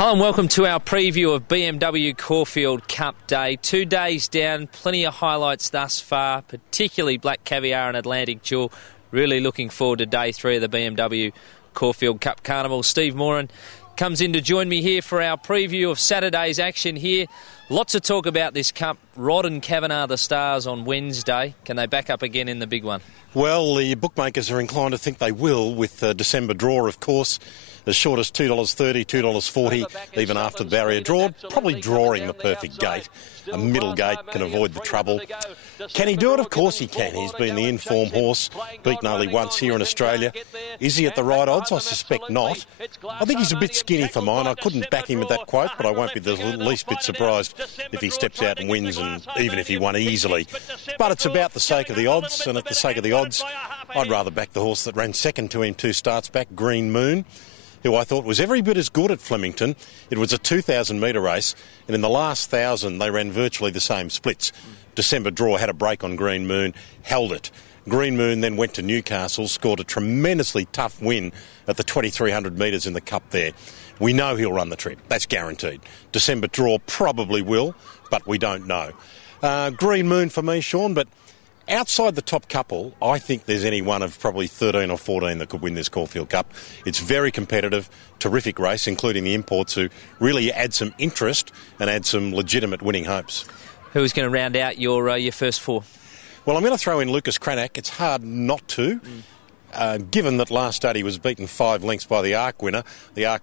Hello and welcome to our preview of BMW Caulfield Cup Day. 2 days down, plenty of highlights thus far, particularly Black Caviar and Atlantic Jewel. Really looking forward to day 3 of the BMW Caulfield Cup Carnival. Steve Moran comes in to join me here for our preview of Saturday's action here. Lots of talk about this Cup. Rod and Kavanagh the stars on Wednesday. Can they back up again in the big one? Well, the bookmakers are inclined to think they will, with the December draw, of course. As short as $2.30, $2.40, even after the barrier draw. Probably drawing the perfect gate. A middle gate can avoid the trouble. Can he do it? Of course he can. He's been the in-form horse, beaten only once here in Australia. Is he at the right odds? I suspect not. I think he's a bit skinny for mine. I couldn't back him at that quote, but I won't be the least bit surprised if he steps out and wins, and even if he won easily. But it's about the sake of the odds, and at the sake of the odds, I'd rather back the horse that ran second to him 2 starts back, Green Moon, who I thought was every bit as good at Flemington. It was a 2,000-metre race, and in the last 1,000 they ran virtually the same splits. December draw had a break on Green Moon, held it. Green Moon then went to Newcastle, scored a tremendously tough win at the 2,300 metres in the Cup there. We know he'll run the trip, that's guaranteed. December draw probably will, but we don't know. Green Moon for me, Sean, but outside the top couple, I think there's any one of probably 13 or 14 that could win this Caulfield Cup. It's very competitive, terrific race, including the imports who really add some interest and add some legitimate winning hopes. Who's going to round out your first 4? Well, I'm going to throw in Lucas Cranach. It's hard not to. Given that last start he was beaten 5 lengths by the Arc winner, the Arc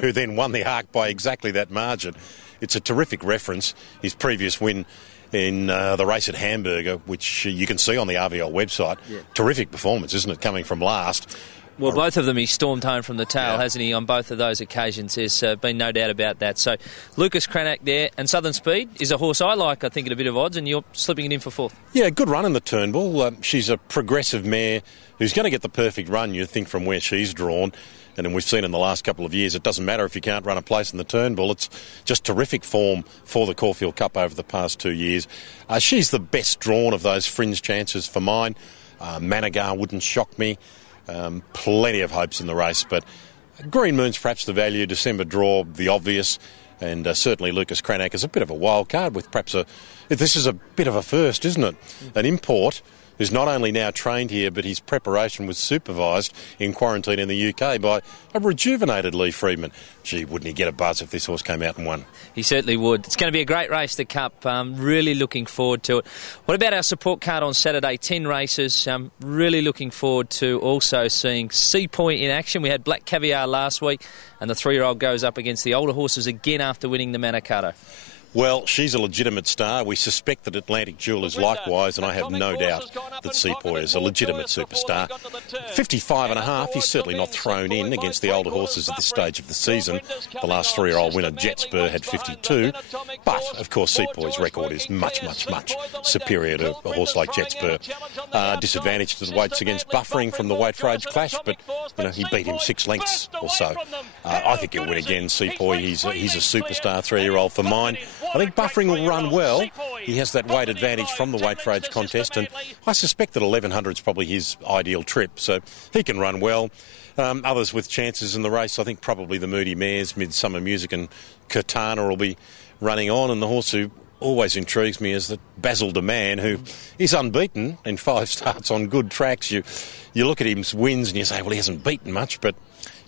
who then won the Arc by exactly that margin. It's a terrific reference. His previous win in the race at Hamburger, which you can see on the RVL website. Yeah. Terrific performance, isn't it, coming from last? Well, both of them he stormed home from the tail, hasn't he, on both of those occasions? There's been no doubt about that. So Lucas Cranach there, and Southern Speed is a horse I like, I think, at a bit of odds, and you're slipping it in for 4th. Yeah, good run in the Turnbull. She's a progressive mare who's going to get the perfect run, you think, from where she's drawn. And then we've seen in the last couple of years, it doesn't matter if you can't run a place in the Turnbull. It's just terrific form for the Caulfield Cup over the past 2 years. She's the best drawn of those fringe chances for mine. Managar wouldn't shock me. Plenty of hopes in the race, but Green Moon's perhaps the value. December draw, the obvious. And certainly Lucas Cranach is a bit of a wild card with perhaps this is a bit of a first, isn't it? An import who's not only now trained here, but his preparation was supervised in quarantine in the UK by a rejuvenated Lee Freedman. Gee, wouldn't he get a buzz if this horse came out and won? He certainly would. It's going to be a great race, the Cup. Really looking forward to it. What about our support card on Saturday? 10 races. Really looking forward to also seeing Seapoy in action. We had Black Caviar last week, and the 3-year-old goes up against the older horses again after winning the Manikato. Well, she's a legitimate star. We suspect that Atlantic Jewel is likewise, and I have no doubt that Seapoy is a legitimate superstar. 55.5, he's certainly not thrown in against the older horses at this stage of the season. The last 3-year-old winner, Jetspur, had 52. But, of course, Seapoy's record is much, much, much superior to a horse like Jetspur. Disadvantaged to the weights against buffering from the weight for age clash, but he beat him 6 lengths or so. I think he'll win again, Seapoy. He's a superstar 3-year-old for mine. I think buffering will run well. He has that weight advantage from the weight for age contest, and I suspect that 1100 is probably his ideal trip, so he can run well. Others with chances in the race, I think probably the Moody Mares, Midsummer Music and Cortana will be running on, and the horse who always intrigues me is the Basil Demand, who is unbeaten in 5 starts on good tracks. You look at his wins and you say, well, he hasn't beaten much, but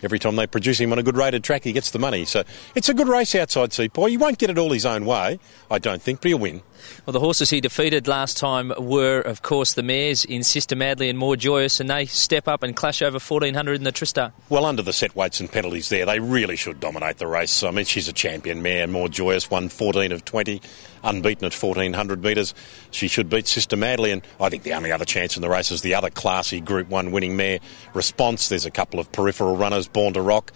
every time they produce him on a good rated track, he gets the money. So it's a good race outside Seapoy. He won't get it all his own way, I don't think, but he'll win. Well, the horses he defeated last time were, of course, the mares in Sister Madly and More Joyous, and they step up and clash over 1400 in the Tristar. Well, under the set weights and penalties there, they really should dominate the race. I mean, she's a champion mare. More Joyous won 14 of 20, unbeaten at 1400 metres. She should beat Sister Madly, and I think the only other chance in the race is the other classy Group 1 winning mare, Response. There's a couple of peripheral runners, Born to Rock,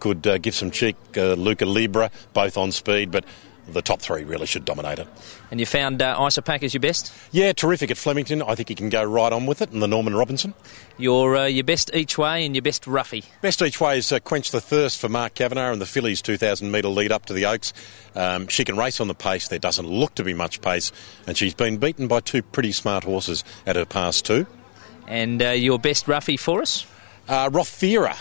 could give some cheek, Luca Libra, both on speed, but the top 3 really should dominate it. And you found Isapac as your best? Yeah, terrific at Flemington. I think he can go right on with it, and the Norman Robinson. Your best each way and your best roughie? Best each way is Quench the Thirst for Mark Kavanagh and the fillies 2,000 metre lead up to the Oaks. She can race on the pace. There doesn't look to be much pace, and she's been beaten by 2 pretty smart horses at her past 2. And your best roughie for us? Rothera,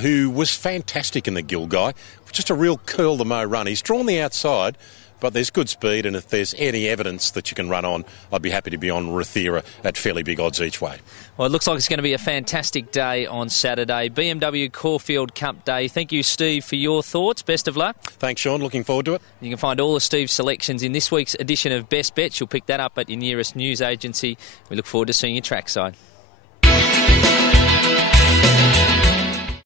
who was fantastic in the Gilgai, just a real curl-the-mo run. He's drawn the outside, but there's good speed, and if there's any evidence that you can run on, I'd be happy to be on Rothera at fairly big odds each way. Well, it looks like it's going to be a fantastic day on Saturday. BMW Caulfield Cup Day. Thank you, Steve, for your thoughts. Best of luck. Thanks, Sean. Looking forward to it. You can find all of Steve's selections in this week's edition of Best Bets. You'll pick that up at your nearest news agency. We look forward to seeing you trackside.